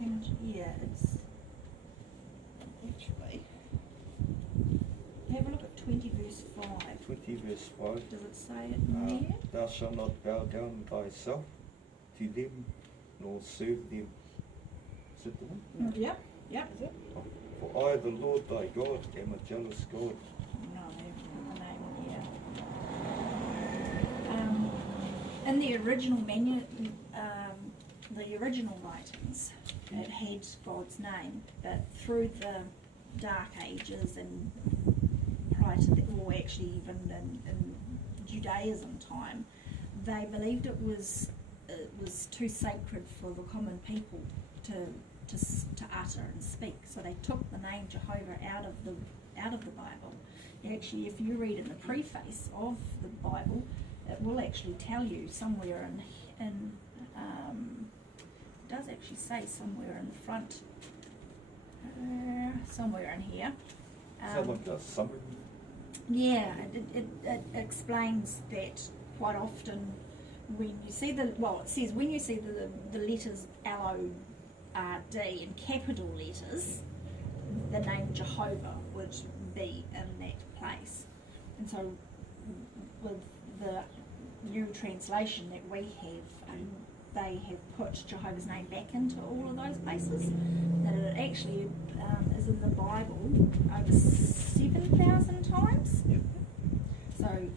It's actually, have a look at 20 verse 5. 20 verse 5. Does it say it in there? Thou shalt not bow down thyself to them, nor serve them. Is it the one? Yep. Is it? For I, the Lord thy God, am a jealous God. No, the name here. In the original the original writings, it had God's name, but through the Dark Ages and prior to that, or actually even in Judaism time, they believed it was too sacred for the common people to utter and speak. So they took the name Jehovah out of the Bible. Actually, if you read in the preface of the Bible, it will actually tell you somewhere in it does actually say somewhere in the front, somewhere in here. Someone does summary. Yeah, it explains that quite often when you see it says when you see the letters LORD in capital letters, the name Jehovah would be in that place. And so with the new translation that we have, they have put Jehovah's name back into all of those places, that it actually is in the Bible over 7,000 times. Yep. So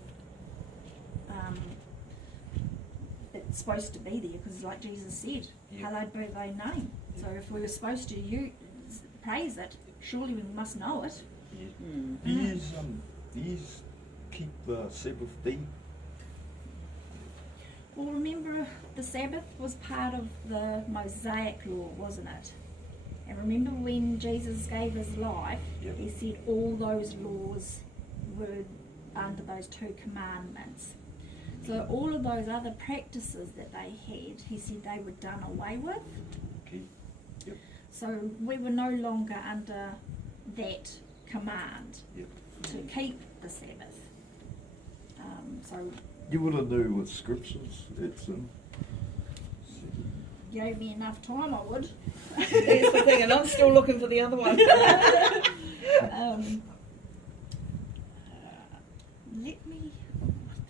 it's supposed to be there because, like Jesus said, hallowed be thy name. So if we were supposed to praise it, surely we must know it. Yeah. These keep the Sabbath day. Well, remember, the Sabbath was part of the Mosaic law, wasn't it? And remember when Jesus gave his life, he said all those laws were under those 2 commandments. So all of those other practices that they had, he said they were done away with. Okay. Yep. So we were no longer under that command to keep the Sabbath. So You would have knew with scriptures it's in. gave me enough time, I would. That's the thing, and I'm still looking for the other one. Let me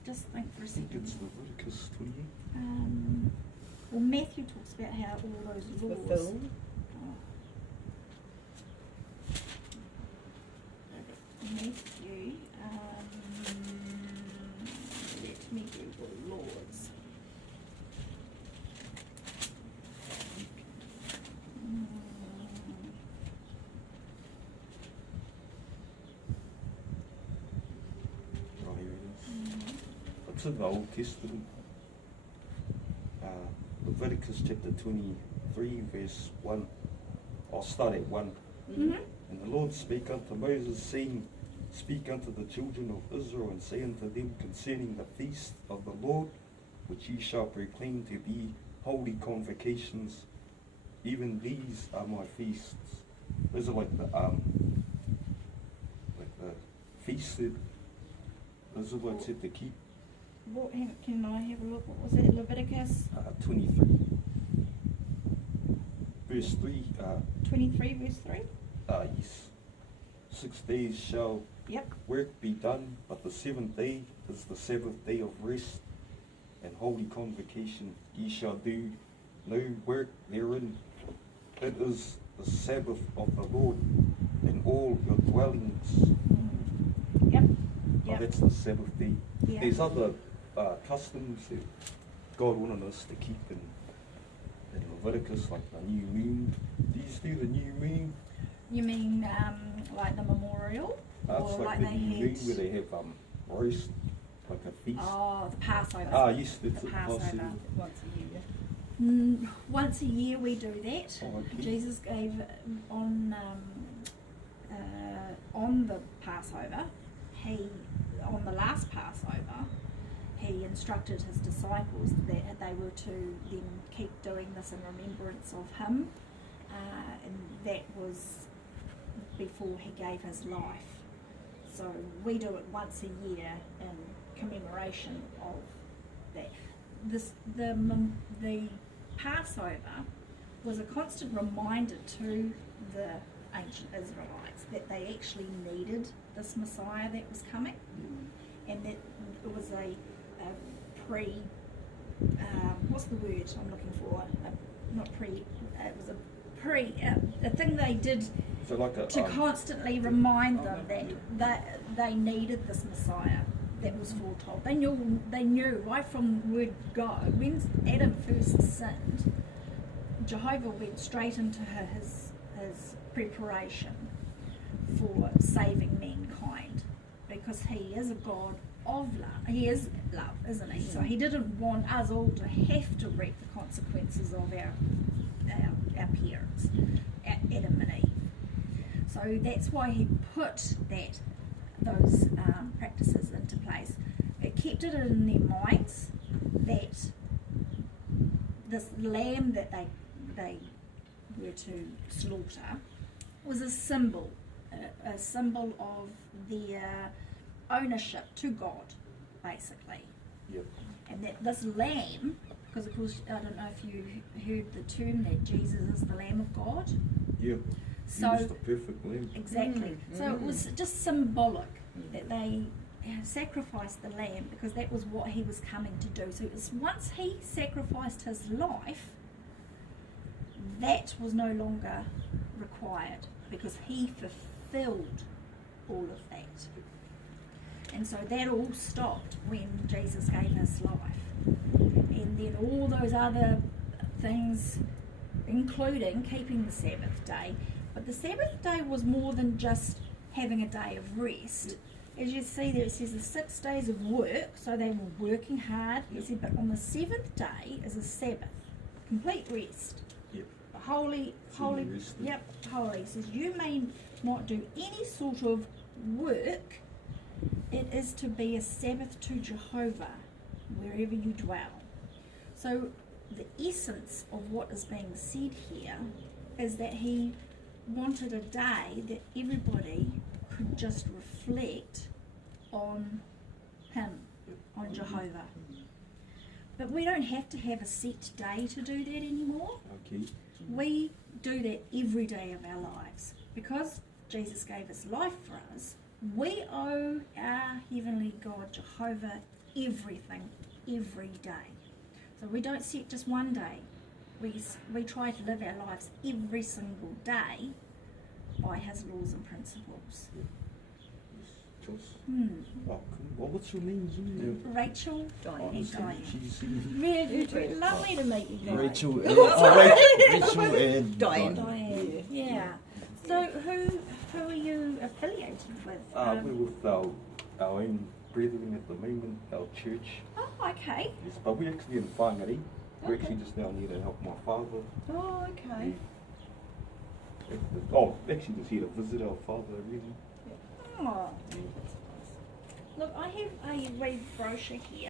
just think for a I think second. it's Leviticus 28. Well, Matthew talks about how all those laws. Fulfilled. Matthew, let me Google laws. Right, here it is. It's in the Old Testament. Leviticus chapter 23, verse 1. I'll start at 1. Mm-hmm. And the Lord spake unto Moses, saying, Speak unto the children of Israel, and say unto them concerning the feast of the Lord, which ye shall proclaim to be holy convocations. Even these are my feasts. Those are like the feasts that Israelites had to keep. What, can I have a look? What was it? Leviticus 23. Verse 3. 23, verse 3? Yes. 6 days shall work be done, but the 7th day is the Sabbath day of rest and holy convocation. Ye shall do no work therein. It is the Sabbath of the Lord in all your dwellings. Yep. Oh, that's the Sabbath day. Yeah. There's other customs that God wanted us to keep in Leviticus, like the new moon. Do you do the new moon? You mean like the memorial? It's or like the new moon where they have roast, like a feast. Oh, the Passover. Yes, that's the it. Passover. Once a year. Once a year we do that. Oh, okay. Jesus gave on the Passover, on the last Passover, he instructed his disciples that they were to then keep doing this in remembrance of him, and that was before he gave his life. So we do it once a year in commemoration of that. The Passover was a constant reminder to the ancient Israelites that they actually needed this Messiah that was coming, and that it was a what's the word I'm looking for? It was a thing they did So like a to constantly remind them that they needed this Messiah that was foretold. They knew right from the word go. When Adam first sinned, Jehovah went straight into his preparation for saving mankind, because he is a God of love. He is love, isn't he? So he didn't want us all to have to reap the consequences of our parents, Adam and Eve. So that's why he put those practices into place. It kept it in their minds that this lamb that they were to slaughter was a symbol of their ownership to God, basically. Yep. And that this lamb, because of course I don't know if you heard the term that Jesus is the Lamb of God. Yeah. So He was the perfect lamb. exactly. So it was just symbolic that they sacrificed the lamb, because that was what he was coming to do. So it was, once he sacrificed his life, that was no longer required, because he fulfilled all of that. And so that all stopped when Jesus gave his life. And then all those other things, including keeping the Sabbath day. But the Sabbath day was more than just having a day of rest. As you see there, it says the 6 days of work, so they were working hard. He said, but on the 7th day is a Sabbath, complete rest. Yep. Holy, Fully rested. yep, holy. It says you may not do any sort of work. It is to be a Sabbath to Jehovah, wherever you dwell. So the essence of what is being said here is that he wanted a day that everybody could just reflect on him, on Jehovah. But we don't have to have a set day to do that anymore. Okay. We do that every day of our lives. Because Jesus gave his life for us, we owe our heavenly God, Jehovah, everything, every day. So we don't set just one day. We try to live our lives every single day by his laws and principles. Joss. Hmm. Oh, cool. Well, what's your name, Zoe? Rachel Diane. and Diane. She's Really lovely to meet you guys. Rachel and Diane. Diane, yeah. So who are you affiliated with? we're with our own brethren at the moment, our church. Oh, okay. Yes, but we're actually in Whangarei. We're Okay. actually just down here to help my father. Oh, okay. Actually just here to visit our father, really. Oh. Look, I have a wee brochure here.